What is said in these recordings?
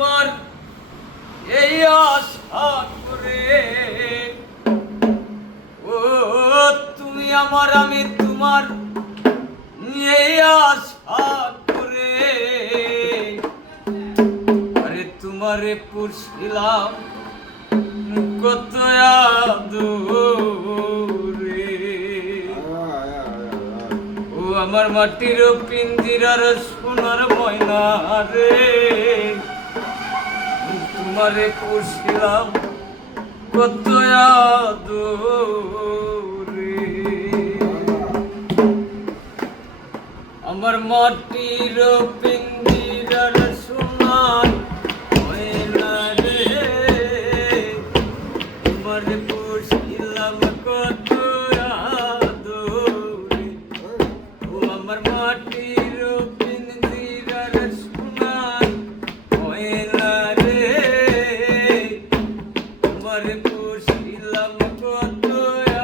তোমার এই আশা করে, ও তুমি আমার আমি তোমার এই আশা করে, আরে তোমারে পুষিলাম কত আদরে। ও আমার মাটির পিঞ্জিরার সোনার ময়না রে, তোমারে পুষিলাম কত আদরে। আমার মাটির পিঞ্জিরার সোনার ময়না রে, তোমারে পুষিলাম কত আদরে। ও আমার মাটির পিঞ্জিরার সোনার ময়না রে, তোমারে পুষিলাম কত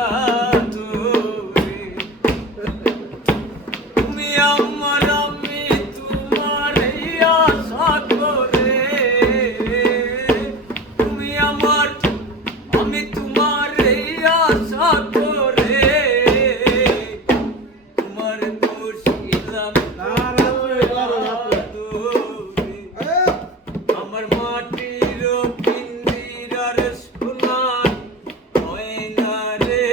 আদরে। তুমি আমার আমি তোমার এই আশা করে, তুমি আমার আমি তোমার এই আশা করে, তোমার পুষিলাম আমার মাটির পিঞ্জিরার সোনার ময়না রে,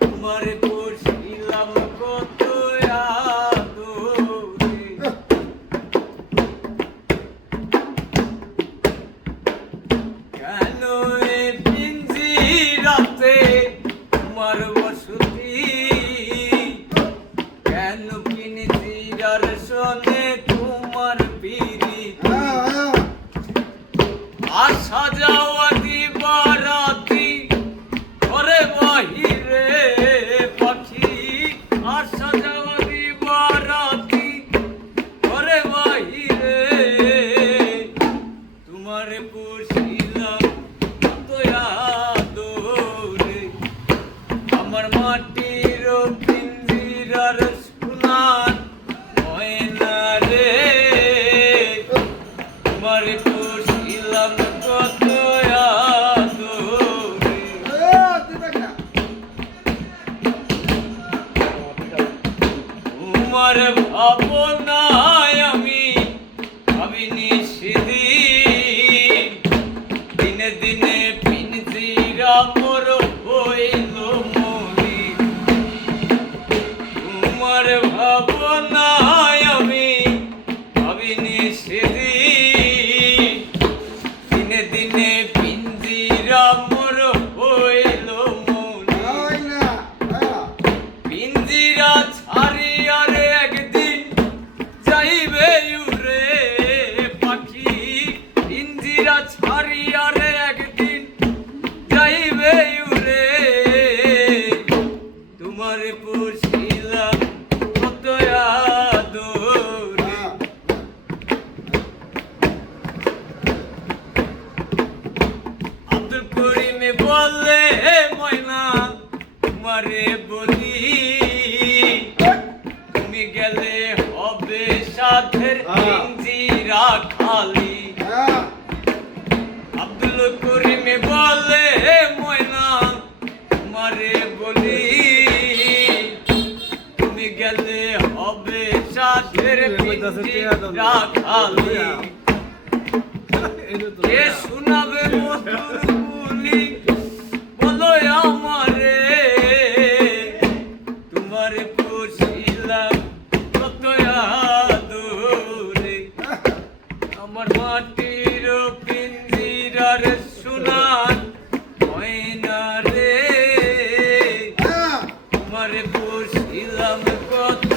তোমার পুষিলাম কত আদরে। কেন এ পিঞ্জিরাতে তোমার বসতি, কেন পিঞ্জিরার সনে তোমার পিরিতি, আসা যাওয়া দিবারাতি ঘরে বাহিরে পাখি, আসা যাওয়া দিবারাতি ঘরে বাহিরে, তোমার পুষিলাম কত আদরে। আমার মাটির পিঞ্জিরার সোনার ময়না রে, তোমার পুষিলাম কত আদরে। তোমার ভাবনায় আমি ভাবিনি সেদিন, দিনে দিনে পিঞ্জিরা মোর হইল মলিন। তোমার ভাবনায় আমি ভাবিনি সেদিন, দিনে দিনে পিঞ্জিরা মোর হইল মলিন। পিঞ্জিরা ছাড়িয়া রে একদিন যাইবে উড়ে পাখি, পিঞ্জিরা ছাড়িয়া রে একদিন যাইবে উড়ে, তোমার পুষিলাম কত আদরে। আব্দুল করিম বলে ময়না তোমারে বলি, তুমি গেলে হবে সাধের পিঞ্জিরা খালি। আব্দুল করিম বলে ময়না তোমারে বলি, তুমি গেলে হবে সাধের পিঞ্জিরা খালি। কে শোনাবে মধুর বুলি বলো আমারে, তোমার পুষিলাম কত আদরে। আমার মাটির পিঞ্জিরার সোনার ময়না রে, তোমার পুষিলাম কত